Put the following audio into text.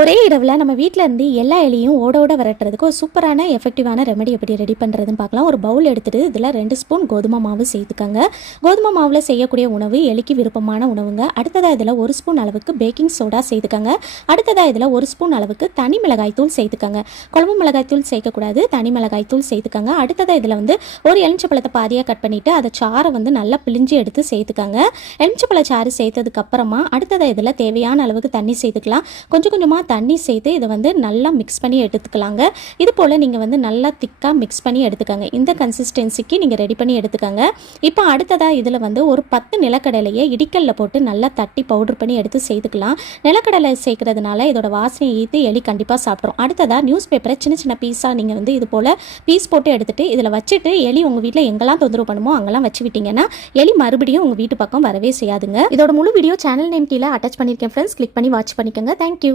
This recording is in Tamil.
ஒரே இரவில் நம்ம வீட்டில் இருந்து எல்லா எலியும் ஓட விரட்டுறதுக்கு ஒரு சூப்பரான எஃபெக்டிவான ரெமெடி எப்படி ரெடி பண்ணுறதுன்னு பார்க்கலாம். ஒரு பவுல் எடுத்துகிட்டு இதில் 2 ஸ்பூன் கோதுமை மாவு சேர்த்துக்கங்க. கோதுமை மாவில் செய்யக்கூடிய உணவு எலிக்கு விருப்பமான உணவுங்க. அடுத்ததாக இதில் 1 ஸ்பூன் அளவுக்கு பேக்கிங் சோடா சேர்த்துக்கங்க. அடுத்ததாக இதில் 1 ஸ்பூன் அளவுக்கு தனி மிளகாய் தூள் சேர்த்துக்கங்க. குழம்பு மிளகாய் தூள் சேர்க்கக்கூடாது, தனி மிளகாய் தூள் சேர்த்துக்கங்க. அடுத்ததாக இதில் ஒரு எலுமிச்சப்பழத்தை பாதியாக கட் பண்ணிவிட்டு அதை சாரை நல்லா பிழிஞ்சு எடுத்து சேர்த்துக்கங்க. எலுமிச்சப்பழ சாறு சேர்த்ததுக்கு அப்புறமா அடுத்ததாக இதில் தேவையான அளவுக்கு தண்ணி சேர்த்துக்கலாம். கொஞ்சம் கொஞ்சமாக தண்ணி சேர்த்து இதை நல்லா மிக்ஸ் பண்ணி எடுத்துக்கலாங்க. இது போல் நீங்கள் நல்லா திக்காக மிக்ஸ் பண்ணி எடுத்துக்கங்க. இந்த கன்சிஸ்டன்சிக்கு நீங்கள் ரெடி பண்ணி எடுத்துக்கங்க. இப்போ அடுத்ததாக இதில் ஒரு 10 நிலக்கடலையை இடிக்கல்ல போட்டு நல்லா தட்டி பவுடர் பண்ணி எடுத்து சேர்த்துக்கலாம். நிலக்கடலை சேர்க்கறதுனால இதோட வாசனையை ஈர்த்து எலி கண்டிப்பாக சாப்பிட்றோம். அடுத்ததாக நியூஸ் பேப்பரை சின்ன சின்ன பீஸாக நீங்கள் இது போல் பீஸ் போட்டு எடுத்துகிட்டு இதில் வச்சுட்டு எலி உங்கள் வீட்டில் எங்கெல்லாம் தொந்தரவு பண்ணுமோ அங்கெல்லாம் வச்சு விட்டீங்கன்னா எலி மறுபடியும் உங்கள் வீட்டு பக்கம் வரவே செய்யாதுங்க. இதோட முழு வீடியோ சேனல் நேம் கீழே அட்டாச் பண்ணியிருக்கேன் ஃப்ரெண்ட்ஸ். கிளிக் பண்ணி வாட்ச் பண்ணிக்கோங்க. தேங்க்யூ.